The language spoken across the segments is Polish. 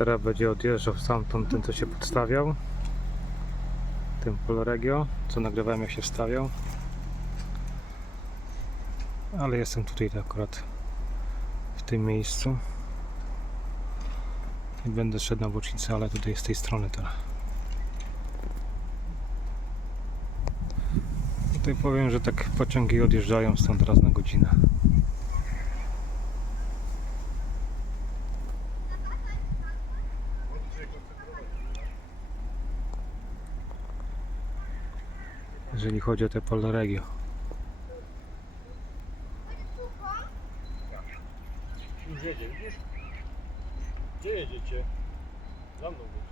Teraz będzie odjeżdżał stamtąd ten, co się podstawiał. Ten Polregio, co nagrywałem jak się wstawiał. Ale jestem tutaj akurat w tym miejscu. I będę szedł na bocznicę, ale tutaj z tej strony teraz. Tutaj powiem, że tak pociągi odjeżdżają stąd raz na godzinę. Jeżeli chodzi o te Polregio. Już jedzie, widzisz? Gdzie jedziecie? Za mną jedź.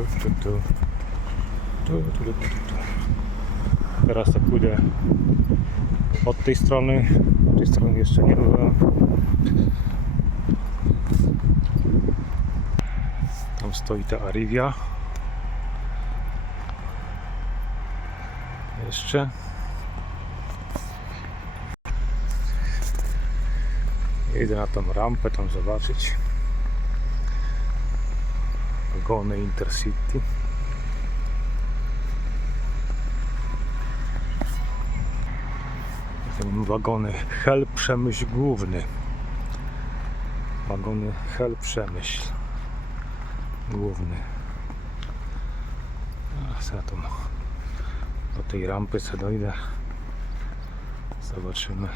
Tu, tu, tu, tu. Tu, tu, tu. Teraz tak pójdę od tej strony. Od tej strony jeszcze nie byłem. Tam stoi ta Arrivia. Jeszcze. Idę na tą rampę tam zobaczyć. Wagony Intercity. Wagony Hel Przemyśl Główny. Wagony Hel Przemyśl Główny. A, tą, do tej rampy sobie dojdę. Zobaczymy.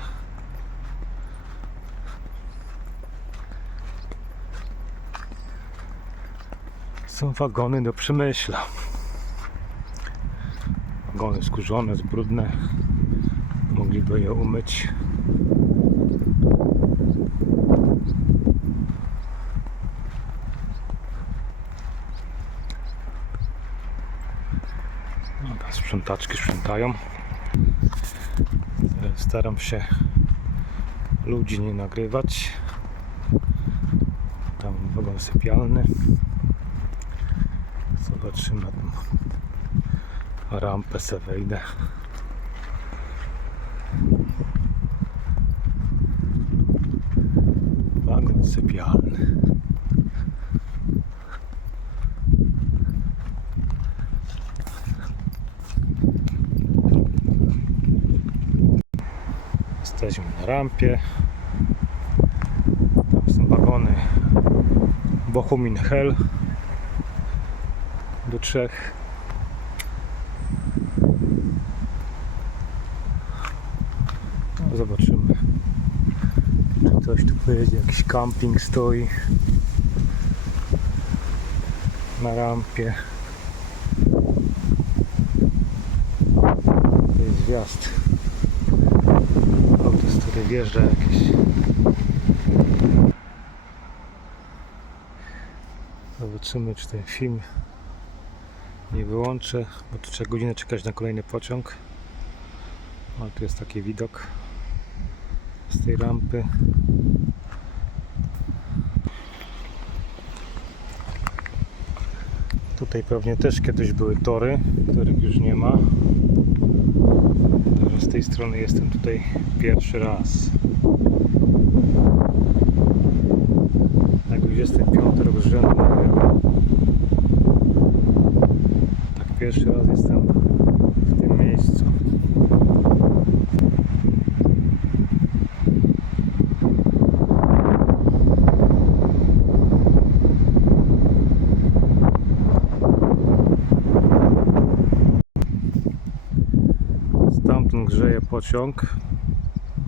Są wagony do przemyśla. Wagony skurzone, brudne. Mogliby je umyć. Sprzątaczki sprzątają. Staram się ludzi nie nagrywać. Tam wagon sypialny. Zobaczymy tą rampę se wejdę. Wagon sypialny. Jesteśmy na rampie. Tam są wagony Bochumin Hell trzech. No, zobaczymy. Czy coś tu pojedzie, jakiś camping stoi na rampie. To jest wjazd. Auto, z której wjeżdża jakieś. Zobaczymy, czy ten film nie wyłączę, bo tu trzeba godzinę czekać na kolejny pociąg. Ale tu jest taki widok z tej rampy. Tutaj pewnie też kiedyś były tory, których już nie ma. Także z tej strony jestem tutaj pierwszy raz. Na 25 rok z rzędu pierwszy raz jestem w tym miejscu. Stamtąd grzeje pociąg.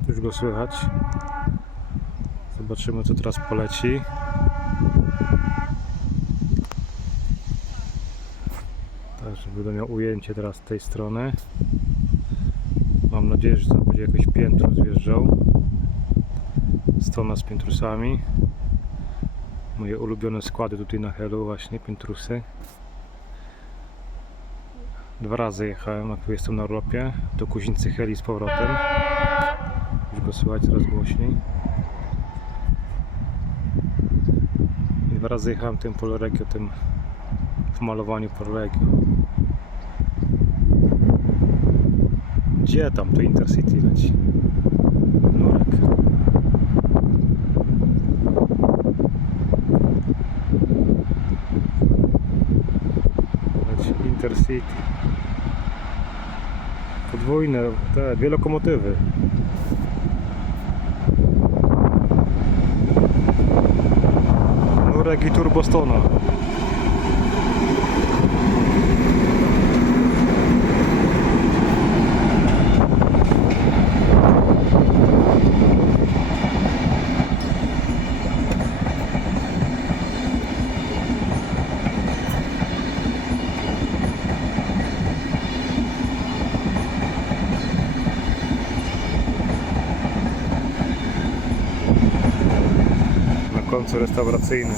Już go słychać. Zobaczymy co teraz poleci. Będę miał ujęcie teraz z tej strony. Mam nadzieję, że to będzie jakieś piętro zjeżdżał. Strona z piętrusami. Moje ulubione składy tutaj na Helu właśnie, Piętrusy. Dwa razy jechałem, jak tu jestem na urlopie, do Kuźnicy Heli z powrotem. Już go słychać coraz głośniej. I dwa razy jechałem tym Polregio, tym w malowaniu Polregio. Gdzie tam to Intercity leci? Nurek. Leci Intercity. Podwójne, te dwie lokomotywy. Nurek i Turbostona. Restauracyjny.